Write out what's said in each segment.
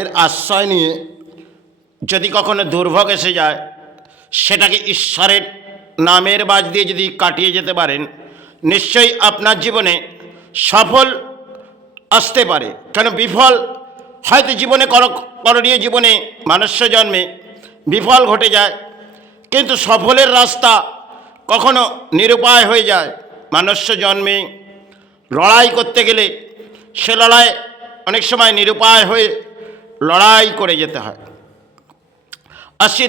এর আশ্রয় নিয়ে যদি কখনো দুর্ভোগ এসে যায়, সেটাকে ঈশ্বরের নামের বাজ দিয়ে যদি কাটিয়ে যেতে পারেন, নিশ্চয়ই আপনার জীবনে সফল আসতে পারে। কেন বিফল হয়তো জীবনে করণীয় জীবনে মনুষ্য জন্মে বিফল ঘটে যায়, কিন্তু সফলের রাস্তা কখনো নিরুপায় হয়ে যায়। মনুষ্য জন্মে লড়াই করতে গেলে সে লড়াই অনেক সময় নিরুপায় হয়ে লড়াই করে যেতে হয়। আসছি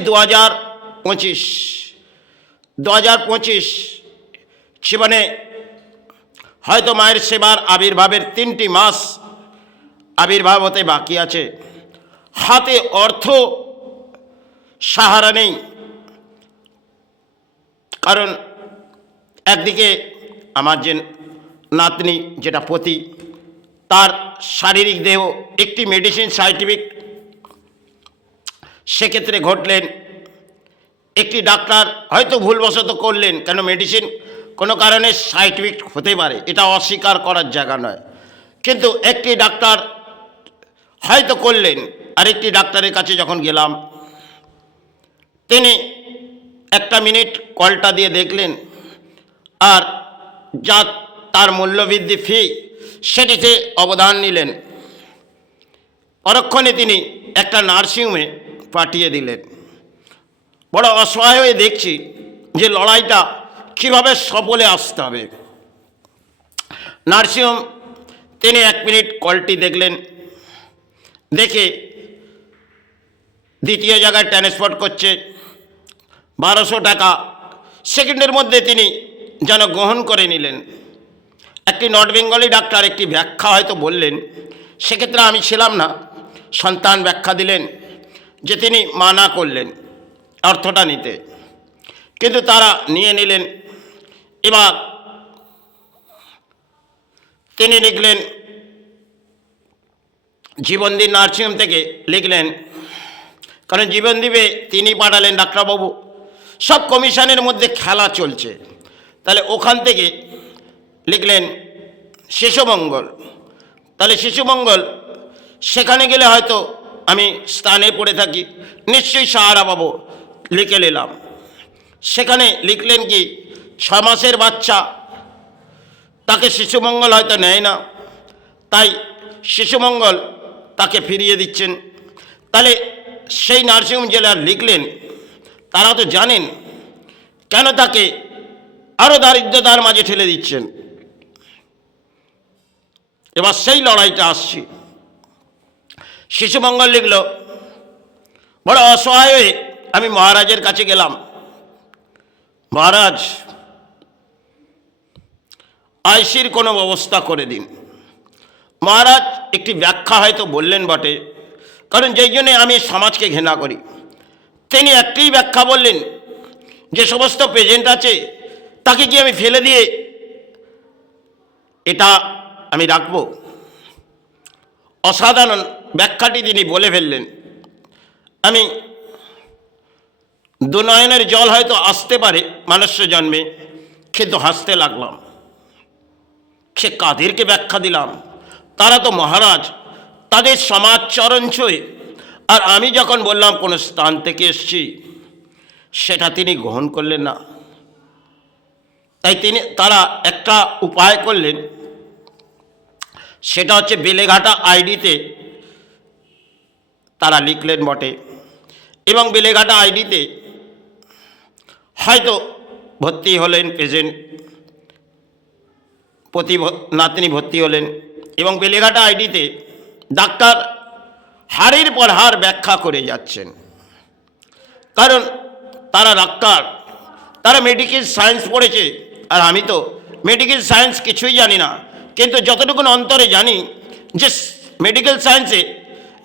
2025 জীবনে হয়তো মায়ের সেবার আবির্ভাবের 3টি মাস আবির্ভাব হতে বাকি আছে। হাতে অর্থ সাহারা নেই, কারণ একদিকে আমার যে নাতনি, যেটা পতি, তার শারীরিক দেহ একটি মেডিসিন সার্টিফিকেট সেক্ষেত্রে ঘটলেন, একটি ডাক্তার হয়তো ভুলবশত করলেন, কেন মেডিসিন কোনো কারণে সার্টিফিকেট হতে পারে, এটা অস্বীকার করার জায়গা নয়, কিন্তু একটি ডাক্তার হয়তো করলেন। আরেকটি ডাক্তারের কাছে যখন গেলাম, তিনি 1 মিনিট কলটা দিয়ে দেখলেন, আর যা তার মূল্যবৃদ্ধি ফি সেটিতে অবদান নিলেন। পরক্ষণে তিনি একটা নার্সিংহোমে পাঠিয়ে দিলেন। বড় অসহায় হয়ে দেখছি যে লড়াইটা কীভাবে সফলে আসতে হবে। নার্সিংহোম তিনি 1 মিনিট কলটি দেখলেন, দেখে দ্বিতীয় জায়গায় ট্রান্সপোর্ট করছে 1200 টাকা। সেকেন্ডের মধ্যে তিনি যেন গ্রহণ করে নিলেন। একটি নর্থ বেঙ্গলি ডাক্তার একটি ব্যাখ্যা হয়তো বললেন, সেক্ষেত্রে আমি ছিলাম না, সন্তান ব্যাখ্যা দিলেন যে তিনি মানা করলেন অর্থটা নিতে, কিন্তু তারা নিয়ে নিলেন। এবার তিনি লিখলেন, জীবনদীপ নার্সিংহোম থেকে লিখলেন, কারণ জীবনদীপে তিনি পাঠালেন ডাক্তারবাবু, সব কমিশনের মধ্যে খেলা চলছে, তাহলে ওখান থেকে লিখলেন শিশুমঙ্গল। তাহলে শিশুমঙ্গল সেখানে গেলে হয়তো আমি স্থানে পড়ে থাকি, নিশ্চয়ই সাহারা পাবো, লিখে নিলাম। সেখানে লিখলেন কি 6 মাসের বাচ্চা, তাকে শিশুমঙ্গল হয়তো নেয় না, তাই শিশুমঙ্গল তাকে ফিরিয়ে দিচ্ছেন। তাহলে সেই নার্সিংহোম জেলার লিখলেন, তারা তো জানেন কেন তাকে আরও দারিদ্রতার মাঝে ঠেলে দিচ্ছেন। এবার সেই লড়াইটা আসছি। শিশুমঙ্গল লিখল, বড় অসহায় হয়ে আমি মহারাজের কাছে গেলাম, মহারাজ আইসির কোনো ব্যবস্থা করে দিন। মহারাজ একটি ব্যাখ্যা হয়তো বললেন বটে, কারণ যেই জন্যে আমি সমাজকে ঘৃণা করি। তিনি একটি ব্যাখ্যা বললেন, যে সমস্ত পেশেন্ট আছে তাকে কি আমি ফেলে দিয়ে এটা আমি রাখবো? অসাধারণ ব্যাখ্যাটি তিনি বলে ফেললেন। আমি দুনয়নের জল হয়তো আসতে পারে মনুষ্য জন্মে, কিন্তু হাসতে লাগলাম। সে কাদেরকে ব্যাখ্যা দিলাম? তারা তো মহারাজ, তাদের সমাজচরণ ছুঁয়ে। আর আমি যখন বললাম কোনো স্থান থেকে এসছি, সেটা তিনি গ্রহণ করলেন না। তাই তারা একটা উপায় করলেন, সেটা হচ্ছে বেলেঘাটা আইডিতে তারা লিখলেন বটে, এবং বেলেঘাটা আইডিতে হয়তো ভর্তি হলেন পেশেন্ট, নাতনি ভর্তি হলেন, এবং বেলেঘাটা আইডিতে ডাক্তার হাড়ের পর হাড় ব্যাখ্যা করে যাচ্ছেন। কারণ তারা ডাক্তার, তারা মেডিকেল সায়েন্স পড়েছে, আর আমি তো মেডিকেল সায়েন্স কিছুই জানি না, কিন্তু যতটুকু অন্তরে জানি যে মেডিকেল সায়েন্সে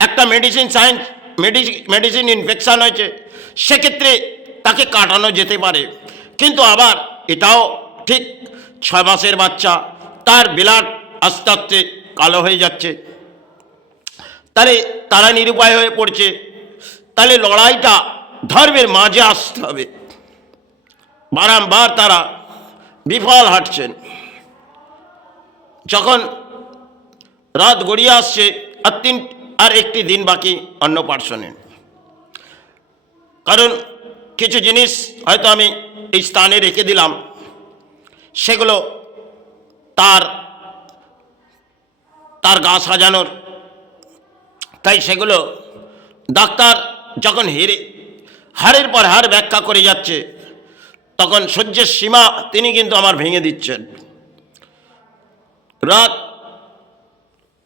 একটা মেডিসিন ইনফেকশান হয়েছে, সেক্ষেত্রে তাকে কাটানো যেতে পারে। কিন্তু আবার এটাও ঠিক 6 মাসের বাচ্চা, তার ব্লাড আস্তে আস্তে কালো হয়ে যাচ্ছে, তাহলে তারা নিরুপায় হয়ে পড়ছে। তাহলে লড়াইটা ধর্মের মাঝে আসতে হবে। বারংবার তারা বিফল হাঁটছেন। যখন রাত গড়িয়ে আসছে, আর একটি দিন বাকি অন্নপ্রাশনের। কারণ কিছু জিনিস হয়তো আমি এই স্থানে রেখে দিলাম, সেগুলো তার গা সাজানোর, তাই সেগুলো ডাক্তার যখন হাড়ের পর হাড় ব্যাখ্যা করে যাচ্ছে, তখন সহ্যের সীমা তিনি কিন্তু আমার ভেঙে দিচ্ছেন।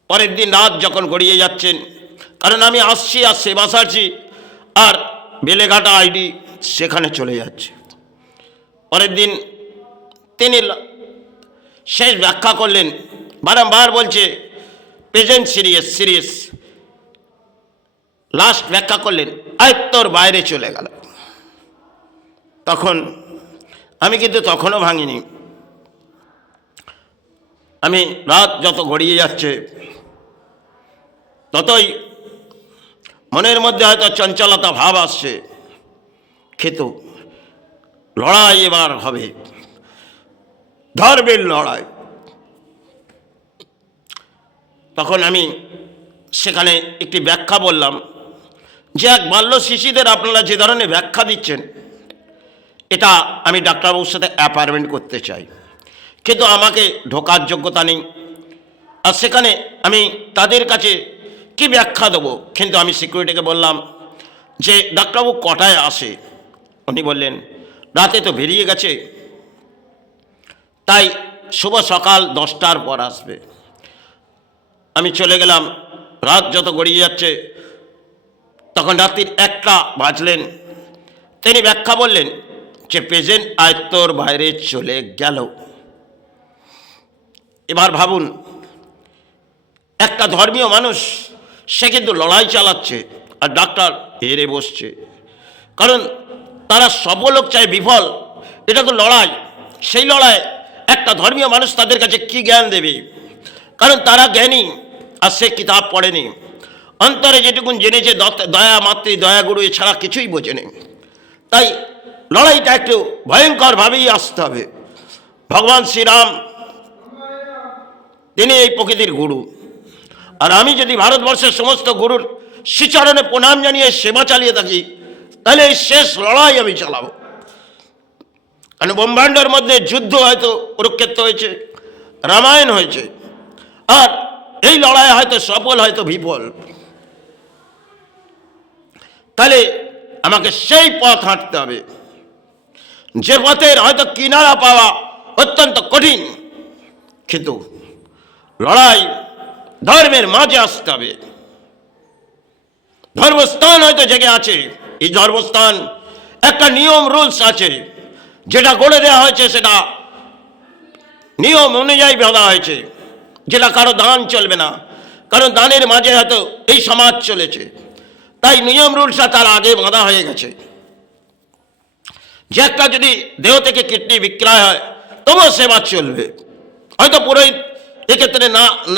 পরের দিন রাত যখন গড়িয়ে যাচ্ছেন, কারণ আমি আসছি আর সেবা সারছি, আর বেলেঘাটা আইডি সেখানে চলে যাচ্ছে। পরের দিন তিনি শেষ ব্যাখ্যা করলেন, বারংবার বলছে প্রেজেন্ট সিরিয়াস। লাস্ট ব্যাখ্যা করলেন আয়ত্তর বাইরে চলে গেল। তখন আমি কিন্তু তখনও ভাঙিনি। আমি রাত যত গড়িয়ে যাচ্ছে, ততই মনের মধ্যে হয়তো চঞ্চলতা ভাব আসছে, কিন্তু লড়াই এবার হবে, ধর্মের লড়াই। তখন আমি সেখানে একটি ব্যাখ্যা বললাম যে এক বাল্য শিশুদের আপনারা যে ধরনের ব্যাখ্যা দিচ্ছেন, এটা আমি ডাক্তারবাবুর সাথে অ্যাপয়েন্টমেন্ট করতে চাই, কিন্তু আমাকে ঢোকার যোগ্যতা নেই। আর সেখানে আমি তাদের কাছে কি ব্যাখ্যা দেবো? কিন্তু আমি সিকিউরিটিকে বললাম যে ডাক্তারবাবু কটায় আসে? উনি বললেন রাতে তো বেরিয়ে গেছে, তাই শুভ সকাল 10টার পর আসবে। আমি চলে গেলাম। রাত যত গড়িয়ে যাচ্ছে, তখন রাত্রির 1টা বাজলেন। তিনি ব্যাখ্যা বললেন যে পেশেন্ট আয়ত্তর বাইরে চলে গেল। এবার ভাবুন, একটা ধর্মীয় মানুষ, সে কিন্তু লড়াই চালাচ্ছে, আর ডাক্তার হেরে বসছে। কারণ তারা সব লোক চায় বিফল, এটা তো লড়াই। সেই লড়াই একটা ধর্মীয় মানুষ তাদের কাছে কি জ্ঞান দেবে? কারণ তারা জ্ঞানী, আর সে কিতাব পড়েনি। অন্তরে যেটুকুন জেনেছে দয়া মাতৃ দয়াগুরু এছাড়া কিছুই বোঝেনি। তাই লড়াইটা একটু ভয়ঙ্করভাবেই আসতে হবে। ভগবান শ্রীরাম তিনি এই প্রকৃতির গুরু, আর আমি যদি ভারতবর্ষের সমস্ত গুরুর শ্রীচরণে প্রণাম জানিয়ে সেবা চালিয়ে থাকি, তাহলে এই শেষ লড়াই আমি চালাবো। কারণ ব্রহ্মাণ্ডের মধ্যে যুদ্ধ হয়তো কুরুক্ষেত্র হয়েছে, রামায়ণ হয়েছে, আর এই লড়াই হয়তো সফল হয়তো বিফল। তাহলে আমাকে সেই পথ হাঁটতে হবে, যে পথের হয়তো কিনারা পাওয়া অত্যন্ত কঠিন, কিন্তু লড়াই ধর্মের মাঝে আসতে হবে। ধর্মস্থান হয়তো জেগে আছে, এই ধর্মস্থান একটা নিয়ম রুলস আছে, যেটা গড়ে দেওয়া হয়েছে, সেটা নিয়ম অনুযায়ী বাঁধা হয়েছে, যেটা কারো দান চলবে না। কারণ দানের মাঝে হয়তো এই সমাজ চলেছে, তাই নিয়ম রুলসটা তার আগে বাঁধা হয়ে গেছে। যে একটা যদি দেহ থেকে কিডনি বিক্রয় হয়, তবুও সেবা চলবে। হয়তো পুরোহিত এক্ষেত্রে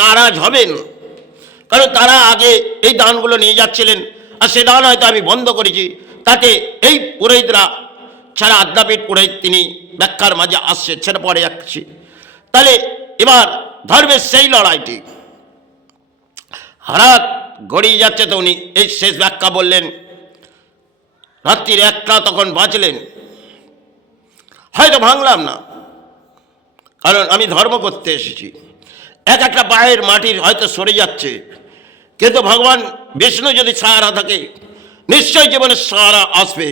নারাজ হবেন, কারণ তারা আগে এই দানগুলো নিয়ে যাচ্ছিলেন, আর সে দান হয়তো আমি বন্ধ করেছি। তাতে এই পুরোহিতরা ছাড়া আদ্যাপীঠ পুরোহিত তিনি ব্যাখ্যার মাঝে আসছে, সেটা পরে যাচ্ছি। তাহলে এবার ধর্মের সেই লড়াইটি রাত গড়িয়ে যাচ্ছে, তো উনি এই শেষ ব্যাখ্যা বললেন। রাত্রির 1টা তখন বাঁচলেন। হয়তো ভাঙলাম না, কারণ আমি ধর্ম করতে এসেছি। একটা পায়ের মাটির হয়তো সরে যাচ্ছে, কিন্তু ভগবান বিষ্ণু যদি সাহারা থাকে, নিশ্চয়ই জীবনে সাহারা আসবে।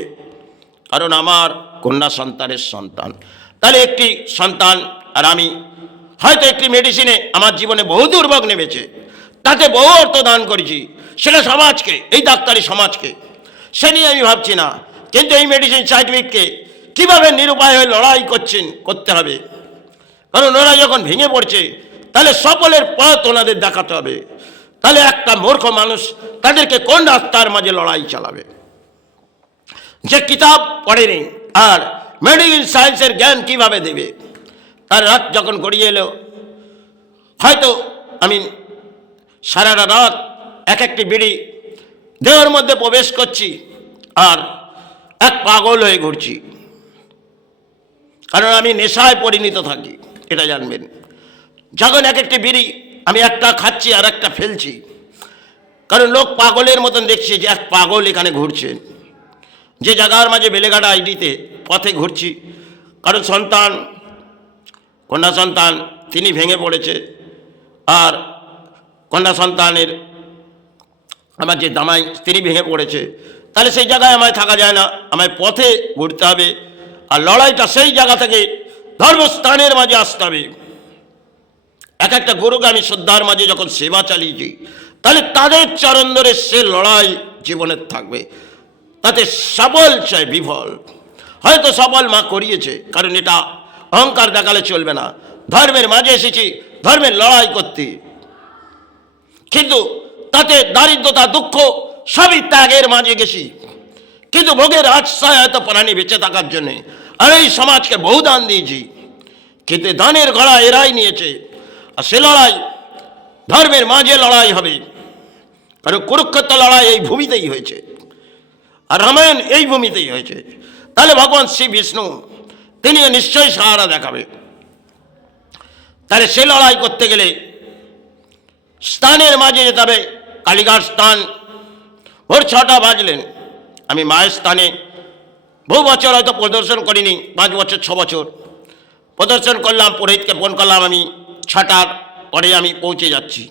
কারণ আমার কন্যা সন্তানের সন্তান, তাহলে একটি সন্তান আর আমি, হয়তো একটি মেডিসিনে আমার জীবনে বহু দুর্ভোগ নেমেছে, তাতে বহু অর্থ দান করেছি, সেটা সমাজকে, এই ডাক্তারি সমাজকে, সে নিয়ে আমি ভাবছি না। কিন্তু এই মেডিসিন সার্টিফিকেটকে কীভাবে নিরুপায় হয়ে লড়াই করতে হবে। কারণ ওরা যখন ভেঙে পড়ছে, তাহলে সকলের পথ ওনাদের দেখাতে হবে। তাহলে একটা মূর্খ মানুষ তাদেরকে কোন রাস্তার মাঝে লড়াই চালাবে? যে কিতাব পড়েনি আর মেডিকেল সায়েন্সের জ্ঞান কিভাবে দেবে? তার রাত যখন গড়িয়ে এলো, হয়তো আমি সারাটা রাত একটি বিড়ি দেহের মধ্যে প্রবেশ করছি, আর এক পাগল হয়ে ঘুরছি। কারণ আমি নেশায় পরিণত থাকি, এটা জানবেন। যখন একটি বিড়ি আমি একটা খাচ্ছি আর একটা ফেলছি, কারণ লোক পাগলের মতন দেখছে যে এক পাগল এখানে ঘুরছে, যে জায়গার মাঝে বেলেঘাটা আইডিতে পথে ঘুরছি। কারণ সন্তান, কন্যা সন্তান তিনি ভেঙে পড়েছে, আর কন্যা সন্তানের আমার যে জামাই তিনি ভেঙে পড়েছে। তাহলে সেই জায়গায় আমায় থাকা যায় না, আমায় পথে ঘুরতে হবে। আর লড়াইটা সেই জায়গা থেকে ধর্মস্থানের মাঝে আসতে হবে। এক একটা গুরুকে আমি শ্রদ্ধার মাঝে যখন সেবা চালিয়েছি, তাহলে তাদের চরণ ধরে সে লড়াই জীবনের থাকবে। তাতে সবল চাই বিফল, হয়তো সবল মা করিয়েছে, কারণ এটা অহংকার দেখালে চলবে না। ধর্মের মাঝে এসেছি ধর্মের লড়াই করতে, কিন্তু তাতে দারিদ্রতা দুঃখ সবই ত্যাগের মাঝে গেছি। কিন্তু ভোগের আশ্রয় হয়তো প্রাণী বেঁচে থাকার জন্যে, আর এই সমাজকে বহু দান দিয়েছি, কিন্তু দানের ঘোড়া এরাই নিয়েছে। আর সে লড়াই ধর্মের মাঝে লড়াই হবে, কারণ কুরুক্ষেত্র লড়াই এই ভূমিতেই হয়েছে, আর রামায়ণ এই ভূমিতেই হয়েছে। তাহলে ভগবান শ্রী বিষ্ণু তিনিও নিশ্চয়ই সাহারা দেখাবে। তাহলে সে লড়াই করতে গেলে স্থানের মাঝে যেতে হবে। কালীঘাট স্থান ভোর 6টা বাজলেন। আমি মায়ের স্থানে বহু বছর হয়তো প্রদর্শন করিনি, 5 বছর 6 বছর প্রদর্শন করলাম। পুরোহিতকে ফোন করলাম, আমি 6টার পরে আমি পৌঁছে যাচ্ছি।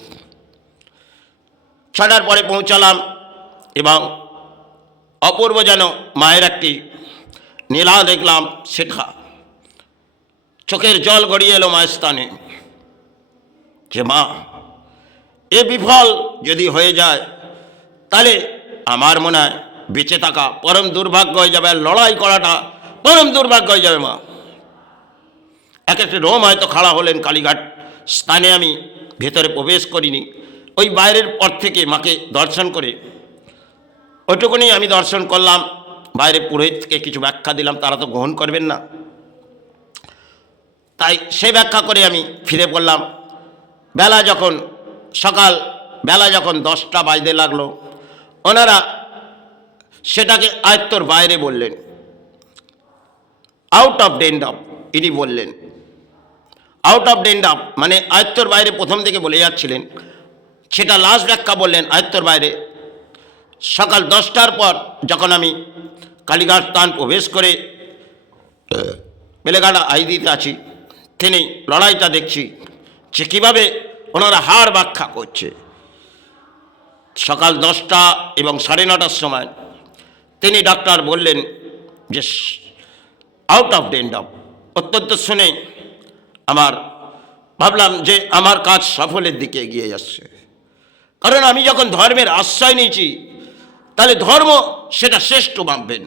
6টার পরে পৌঁছালাম এবং অপূর্ব যেন মায়ের একটি নীলা দেখলাম, সেটা চোখের জল গড়িয়ে এলো মায়ের স্থানে, যে মা এ বিফল যদি হয়ে যায় তাহলে আমার মনে হয় বেঁচে থাকা পরম দুর্ভাগ্য হয়ে যাবে, আর লড়াই করাটা পরম দুর্ভাগ্য হয়ে যাবে। মা এক একটি রোম হয়তো খাড়া হলেন। কালীঘাট স্থানে আমি ভেতরে প্রবেশ করিনি, ওই বাইরের পর থেকে মাকে দর্শন করে ওইটুকুনি আমি দর্শন করলাম। বাইরে পুরোহিতকে কিছু ব্যাখ্যা দিলাম, তারা তো গ্রহণ করবেন না, তাই সে ব্যাখ্যা করে আমি ফিরে পড়লাম। সকাল বেলা যখন 10টা বাজতে লাগলো, ওনারা সেটাকে আয়ত্তর বাইরে বললেন, আউট অফ ডেন্ডাপ। ইনি বললেন আউট অফ ডেন্ডাপ মানে আয়ত্তর বাইরে, প্রথম থেকে বলে যাচ্ছিলেন, সেটা লাস্ট ব্যাখ্যা বললেন আয়ত্তর বাইরে। সকাল 10টার পর যখন আমি কালীঘাট স্থান প্রবেশ করে বেলেঘাটা আইডিতে আছি, তিনি লড়াইটা দেখছি যে কীভাবে ওনারা হার ব্যাখ্যা করছে। সকাল 10টা এবং 9:30টার সময় তিনি ডাক্তার বললেন যে আউট অফ ডেন্ডাপ। অত্যন্ত শুনে আমার ভাবলাম যে আমার কাজ সফলের দিকে এগিয়ে যাচ্ছে, কারণ আমি যখন ধর্মের আশ্রয় নিয়েছি তাহলে ধর্ম সেটা শ্রেষ্ঠ ভাববেন।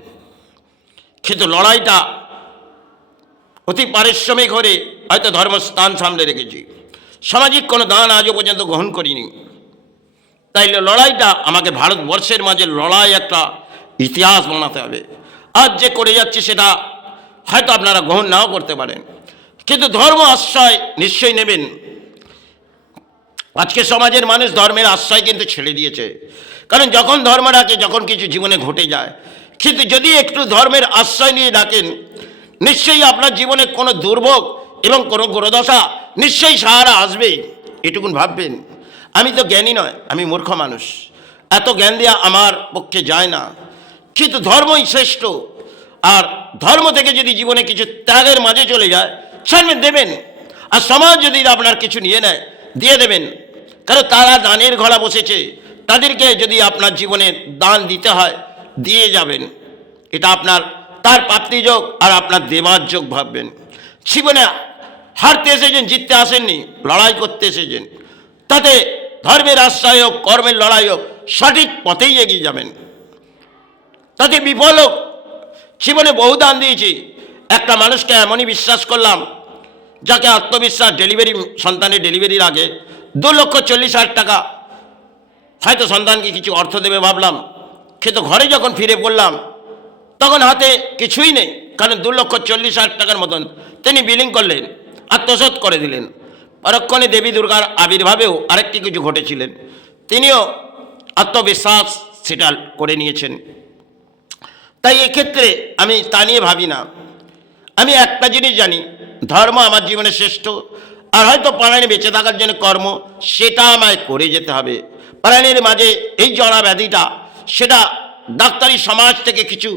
কিন্তু লড়াইটা অতি পারিশ্রমিক করে হয়তো ধর্মস্থান সামনে রেখেছি, সামাজিক কোনো দান আজও পর্যন্ত গ্রহণ করিনি। তাই লড়াইটা আমাকে ভারতবর্ষের মাঝে লড়াই একটা ইতিহাস বানাতে হবে। আজ যে করে যাচ্ছে সেটা হয়তো আপনারা গ্রহণ নাও করতে পারেন, কিন্তু ধর্ম আশ্রয় নিশ্চয়ই নেবেন। আজকে সমাজের মানুষ ধর্মের আশ্রয় কিন্তু ছেড়ে দিয়েছে, কারণ যখন ধর্ম ডাকে, যখন কিছু জীবনে ঘটে যায়। কিন্তু যদি একটু ধর্মের আশ্রয় নিয়ে ডাকেন, নিশ্চয়ই আপনার জীবনে কোনো দুর্ভোগ এবং কোনো গুরুদশা নিশ্চয়ই সাহারা আসবে, এটুকুন ভাববেন। আমি তো জ্ঞানী নয়, আমি মূর্খ মানুষ, এত জ্ঞান দেওয়া আমার পক্ষে যায় না, কিন্তু ধর্মই শ্রেষ্ঠ। আর ধর্ম থেকে যদি জীবনে কিছু ত্যাগের মাঝে চলে যায়, ছাড়বেন, দেবেন। আর সমাজ যদি আপনার কিছু নিয়ে নেয়, দিয়ে দেবেন, কারণ তারা দানের ঘোড়া বসেছে, তাদেরকে যদি আপনার জীবনে দান দিতে হয় দিয়ে যাবেন। এটা আপনার তার প্রাপ্তিযোগ আর আপনার দেবার যোগ ভাববেন। জীবনে হারতে এসেছেন, জিততে আসেননি, লড়াই করতে এসেছেন। তাতে ধর্মের আশ্রয় হোক, কর্মের লড়াই হোক, সঠিক পথেই এগিয়ে যাবেন। তাতে বিফল হোক, জীবনে বহু দান দিয়েছি। একটা মানুষকে এমনই বিশ্বাস করলাম, যাকে আত্মবিশ্বাস, সন্তানের ডেলিভারির আগে 2,40,000 টাকা হয়তো সন্তানকে কিছু অর্থ দেবে ভাবলাম, কিন্তু ঘরে যখন ফিরে পড়লাম তখন হাতে কিছুই নেই, কারণ 2,40,000 টাকার মতন তিনি বিলিং করলেন, আত্মসাৎ করে দিলেন। পরক্ষণে দেবী দুর্গার আবির্ভাবেও আরেকটি কিছু ঘটেছিলেন, তিনিও আত্মবিশ্বাস সেটা করে নিয়েছেন। তাই এক্ষেত্রে আমি তা নিয়ে ভাবি না। আমি একটা জিনিস জানি, ধর্ম আমার জীবনে শ্রেষ্ঠ, আর হয়তো প্রাণে বেঁচে থাকার জন্য কর্ম সেটা আমায় করে যেতে হবে। প্রাণের মাঝে এই জড়া ব্যাধিটা, সেটা ডাক্তারি সমাজ থেকে কিছু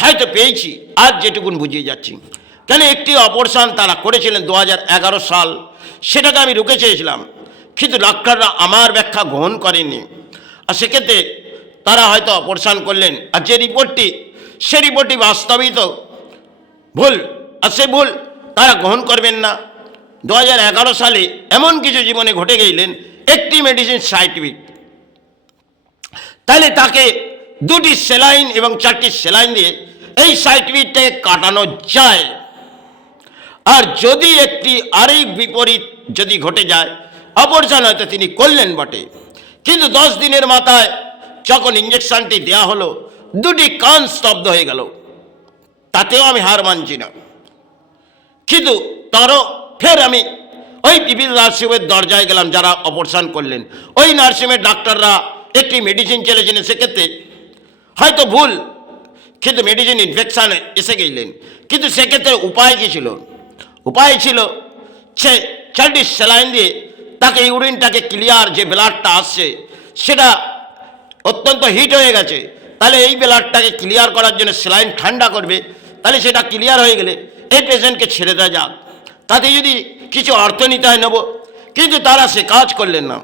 হয়তো পেয়েছি, আজ যেটুকুন বুঝিয়ে যাচ্ছি। কেন একটি অপারেশন তারা করেছিলেন 2011 সাল, সেটাকে আমি রুখে চেয়েছিলাম, কিন্তু ডাক্তাররা আমার ব্যাখ্যা গ্রহণ করেনি। আর সেক্ষেত্রে তারা হয়তো অপারেশন করলেন, আর যে রিপোর্টটি, সে রিপোর্টটি বাস্তবিত ভুল, আর সে ভুল তারা গ্রহণ করবেন না। 2011 সালে এমন কিছু জীবনে ঘটে গেলেন, একটি মেডিসিন সাইন্টিফিক, তাহলে তাকে 2টি সেলাইন এবং 4টি সেলাইন দিয়ে এই সাইন্টিফিকটাকে কাটানো যায়। আর যদি একটি আরেক বিপরীত যদি ঘটে যায়, অপারেশন হয়তো তিনি করলেন বটে, কিন্তু 10 দিনের মাথায় যখন ইঞ্জেকশনটি দেওয়া হলো, 2টি কান স্তব্ধ হয়ে গেল। তাতেও আমি হার মানছি না, কিন্তু তারও ফের আমি ওই বিভিন্ন নার্সিংহোমের দরজায় গেলাম, যারা অপারেশন করলেন। ওই নার্সিংহোমের ডাক্তাররা একটি মেডিসিন চেলেছিলেন, সেক্ষেত্রে হয়তো ভুল, কিন্তু মেডিসিন ইনফেকশানে এসে গেলেন। কিন্তু সেক্ষেত্রে উপায় কী ছিল? উপায় ছিল সে 4টি স্যালাইন দিয়ে তাকে ইউরিনটাকে ক্লিয়ার, যে ব্লাডটা আসছে সেটা অত্যন্ত হিট হয়ে গেছে, তাহলে এই ব্লাডটাকে ক্লিয়ার করার জন্য স্যালাইন ঠান্ডা করবে, তাহলে সেটা ক্লিয়ার হয়ে গেলে এই পেশেন্টকে ছেড়ে দেওয়া যাক, তাতে যদি কিছু অর্থ নিতে হয় নেব। কিন্তু তারা সে কাজ করলেন না,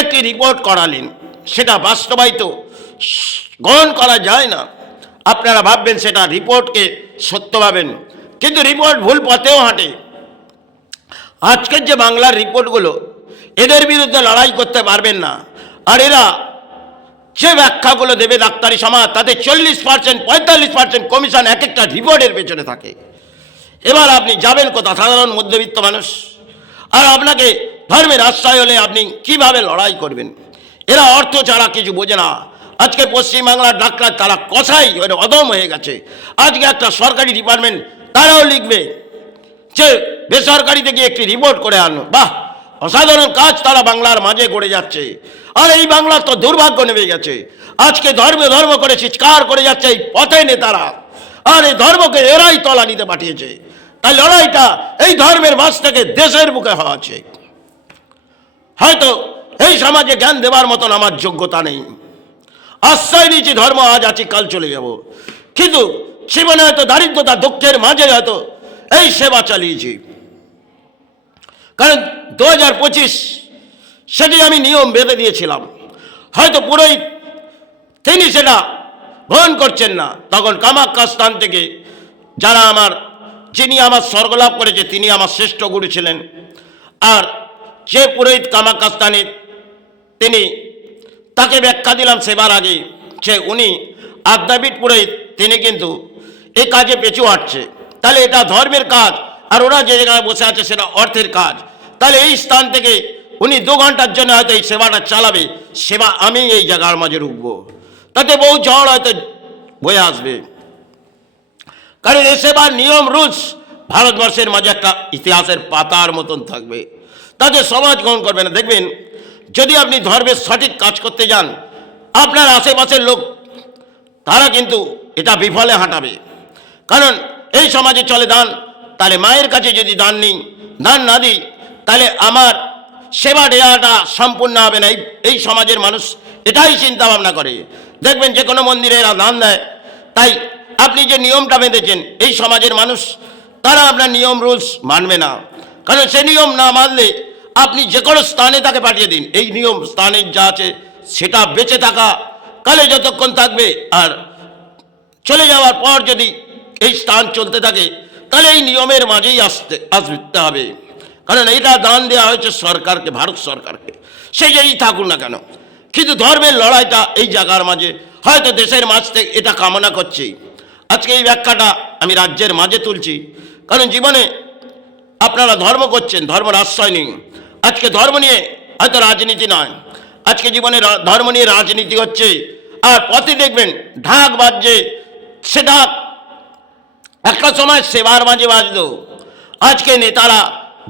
একটি রিপোর্ট করালেন, সেটা বাস্তবায়িত গ্রহণ করা যায় না। আপনারা ভাববেন সেটা রিপোর্টকে সত্য ভাবেন, কিন্তু রিপোর্ট ভুল পথেও হাঁটে। আজকের যে বাংলার রিপোর্টগুলো, এদের বিরুদ্ধে লড়াই করতে পারবেন না। আর এরা যে ব্যাখ্যাগুলো দেবে ডাক্তারি সমাজ, তাতে 40% 45% কমিশন এক একটা রিপোর্টের পেছনে থাকে। এবার আপনি যাবেন কোথা? সাধারণ মধ্যবিত্ত মানুষ। আর আপনাকে ধর্মের আশ্রয় হলে আপনি কিভাবে লড়াই করবেন? এরা অর্থ ছাড়া কিছু বোঝে না। আজকে পশ্চিমবাংলার ডাক্তার তারা কষাই অদম হয়ে গেছে। আজকে একটা সরকারি ডিপার্টমেন্ট তারাও লিখবে যে বেসরকারিতে গিয়ে একটি রিপোর্ট করে আনো। বাহ, অসাধারণ কাজ তারা বাংলার মাঝে করে যাচ্ছে। আর এই বাংলার তো দুর্ভাগ্য নেমে গেছে। আজকে ধর্ম করে চিৎকার করে যাচ্ছে এই পথে নেতারা, আর এই ধর্মকে এরাই তলানিতে পাঠিয়েছে। তাই লড়াইটা এই ধর্মের মাঝ থেকে দেশের বুকে হওয়া আছে। হয়তো এই সমাজে জ্ঞান দেওয়ার মতন আমার যোগ্যতা নেই, আশ্রয় নিয়েছি ধর্ম, আজ আছি কাল চলে যাব, কিন্তু জীবনে হয়তো দারিদ্রতা দুঃখের মাঝে হয়তো এই সেবা চালিয়েছি। কারণ 2025 সেটি আমি নিয়ম বেঁধে দিয়েছিলাম, হয়তো পুরোহিত তিনি সেটা গ্রহণ করছেন না। তখন কামাখ্যা স্থান থেকে যারা যিনি আমার স্বর্গলাভ করেছে, তিনি আমার শ্রেষ্ঠ গুরু ছিলেন। আর যে পুরোহিত কামাখ্যা স্থানে, তিনি তাকে ব্যাখ্যা দিলাম সেবার আগে, যে উনি আদ্যাপীঠ পুরোহিত, তিনি কিন্তু এই কাজে পেছু হাঁটছে। তাহলে এটা ধর্মের কাজ, আর ওরা যে জায়গায় বসে আছে সেটা অর্থের কাজ। তাহলে এই স্থান থেকে উনি 2 ঘন্টার জন্য হয়তো এই সেবাটা চালাবে, সেবা আমি এই জায়গার মাঝে রুখবো, তাতে বহু ঝড় হয়তো বয়ে আসবে। কারণ এই সেবার নিয়ম রুলস ভারতবর্ষের মাঝে একটা ইতিহাসের পাতার মতন থাকবে, তাতে সমাজ গ্রহণ করবে না। দেখবেন যদি আপনি ধর্মের সঠিক কাজ করতে যান, আপনার আশেপাশের লোক তারা কিন্তু এটা বিফলে হাঁটাবে। কারণ এই সমাজে চলে দান, তাহলে মায়ের কাছে যদি দান না দিই, তাহলে আমার সেবা দেওয়াটা সম্পূর্ণ হবে না। এই সমাজের মানুষ এটাই চিন্তা ভাবনা করে। দেখবেন যে কোনো মন্দিরে এরা দান দেয়, তাই আপনি যে নিয়মটা বেঁধেছেন, এই সমাজের মানুষ তারা আপনার নিয়ম রুলস মানবে না। কারণ সে নিয়ম না মানলে আপনি যে কোনো স্থানে তাকে পাঠিয়ে দিন, এই নিয়ম স্থানে যা আছে সেটা বেঁচে থাকা কালে যতক্ষণ থাকবে, আর চলে যাওয়ার পর যদি এই স্থান চলতে থাকে, তাহলে এই নিয়মের মাঝেই আসতে হবে। কারণ এটা দান দেওয়া হয়েছে সরকারকে, ভারত সরকারকে, সে যেই থাকুক না কেন। কিন্তু ধর্মের লড়াইটা এই জায়গার মাঝে হয়তো দেশের মাঝ থেকে এটা কামনা করছি। আজকে এই ব্যাখ্যাটা আমি রাজ্যের মাঝে তুলছি, কারণ জীবনে আপনারা ধর্ম করছেন, ধর্মের আশ্রয় নিন। আজকে ধর্ম নিয়ে হয়তো রাজনীতি নয়, আজকে জীবনে ধর্ম নিয়ে রাজনীতি হচ্ছে। আর পথে দেখবেন ঢাক বাজছে, সে ঢাক একটা সময় সেবার মাঝে বাজত, আজকে নেতারা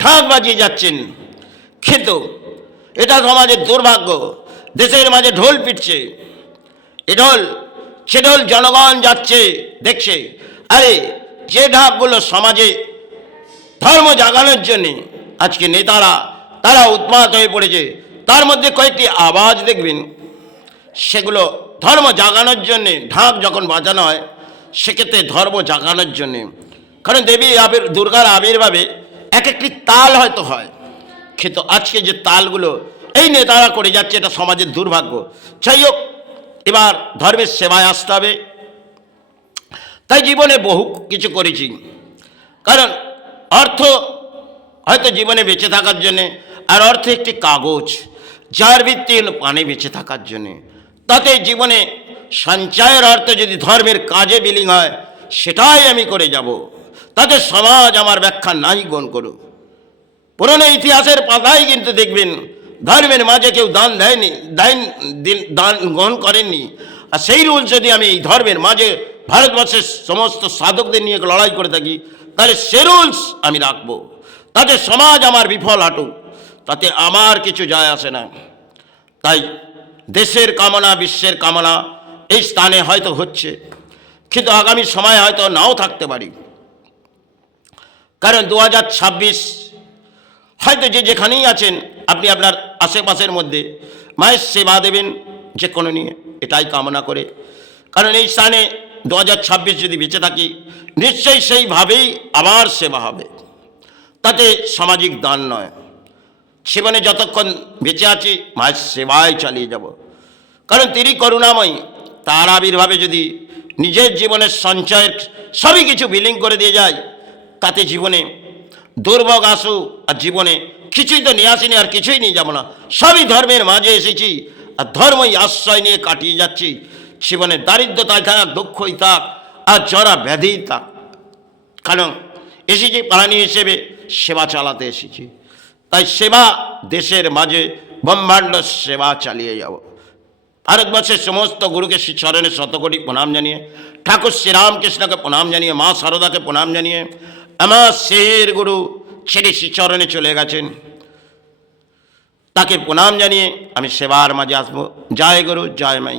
ঢাক বাজিয়ে যাচ্ছেন। কিন্তু এটা সমাজের দুর্ভাগ্য। দেশের মাঝে ঢোল পিটছে, সে ঢোল জনগণ যাচ্ছে দেখছে। আরে যে ঢাকগুলো সমাজে ধর্ম জাগানোর জন্যে আজকে নেতারা তারা উন্মাদ হয়ে পড়েছে, তার মধ্যে কয়েকটি আওয়াজ দেখবেন সেগুলো ধর্ম জাগানোর জন্যে ঢাক যখন বাজানো হয় সেক্ষেত্রে ধর্ম জাগানোর জন্যে, কারণ দেবী দুর্গার আবির্ভাবে এক একটি তাল হয়তো হয়, কিন্তু আজকে যে তালগুলো এই নেতারা করে যাচ্ছে এটা সমাজের দুর্ভাগ্য। যাই হোক, এবার ধর্মের সেবায় আসতে হবে। তাই জীবনে বহু কিছু করেছি, কারণ অর্থ হয়তো জীবনে বেঁচে থাকার জন্যে, আর অর্থ একটি কাগজ যার ভিত্তি হলো পানে বেঁচে থাকার জন্যে। তাতে জীবনে সঞ্চয়ের অর্থ যদি ধর্মের কাজে বিলীন হয় সেটাই আমি করে যাব, তাতে সমাজ আমার ব্যাখ্যা নাই গ্রহণ করুক। পুরনো ইতিহাসের পাতায় কিন্তু দেখবেন ধর্মের মাঝে কেউ দান দেয়নি, দান গ্রহণ করেননি। আর সেই রুল যদি আমি এই ধর্মের মাঝে ভারতবর্ষের সমস্ত সাধকদের নিয়ে লড়াই করে থাকি, তাহলে সে রুলস আমি রাখবো, তাতে সমাজ আমার বিফল হাঁটুক, তাতে আমার কিছু যায় আসে না। তাই দেশের কামনা, বিশ্বের কামনা এই স্থানে হয়তো হচ্ছে, কিন্তু আগামী সময় হয়তো নাও থাকতে পারি। কারণ 2026 হয়তো যে যেখানেই আছেন আপনি আপনার আশেপাশের মধ্যে মায়ের সেবা দেবেন যে কোনো নিয়ে, এটাই কামনা করে। কারণ এই স্থানে 2026 যদি বেঁচে থাকি নিশ্চয়ই সেইভাবেই আবার সেবা হবে, তাতে সামাজিক দান নয়। জীবনে যতক্ষণ বেঁচে আছি মায়ের সেবায় চালিয়ে যাব, কারণ তিনি করুণাময়ী। তার আবির্ভাবে যদি নিজের জীবনের সঞ্চয়ের সবই কিছু বিলীন করে দিয়ে যায়, তাতে জীবনে দুর্ভোগ আসুক, আর জীবনে কিছুই তো নিয়ে আসিনি, আর কিছুই নিয়ে যাবো না, সবই ধর্মের মাঝে এসেছি আর ধর্মই আশ্রয় নিয়ে কাটিয়ে যাচ্ছি। জীবনে দারিদ্রতায় থাক, দুঃখই থাক, আর জরা ব্যাধি থাক, কারণ এসেছি প্রাণী হিসেবে সেবা চালাতে এসেছি। তাই সেবা দেশের মাঝে ব্রহ্মাণ্ড সেবা চালিয়ে যাব। ভারতবর্ষের সমস্ত গুরুকে শ্রীচরণে শতকোটি প্রণাম জানিয়ে, ঠাকুর শ্রীরামকৃষ্ণকে প্রণাম জানিয়ে, মা শারদাকে প্রণাম জানিয়ে, আমার শের গুরু ছেড়ে শ্রীচরণে চলে গেছেন, তাকে প্রণাম জানিয়ে আমি সেবার মাঝে আসবো। জয় গুরু, জয় মাই।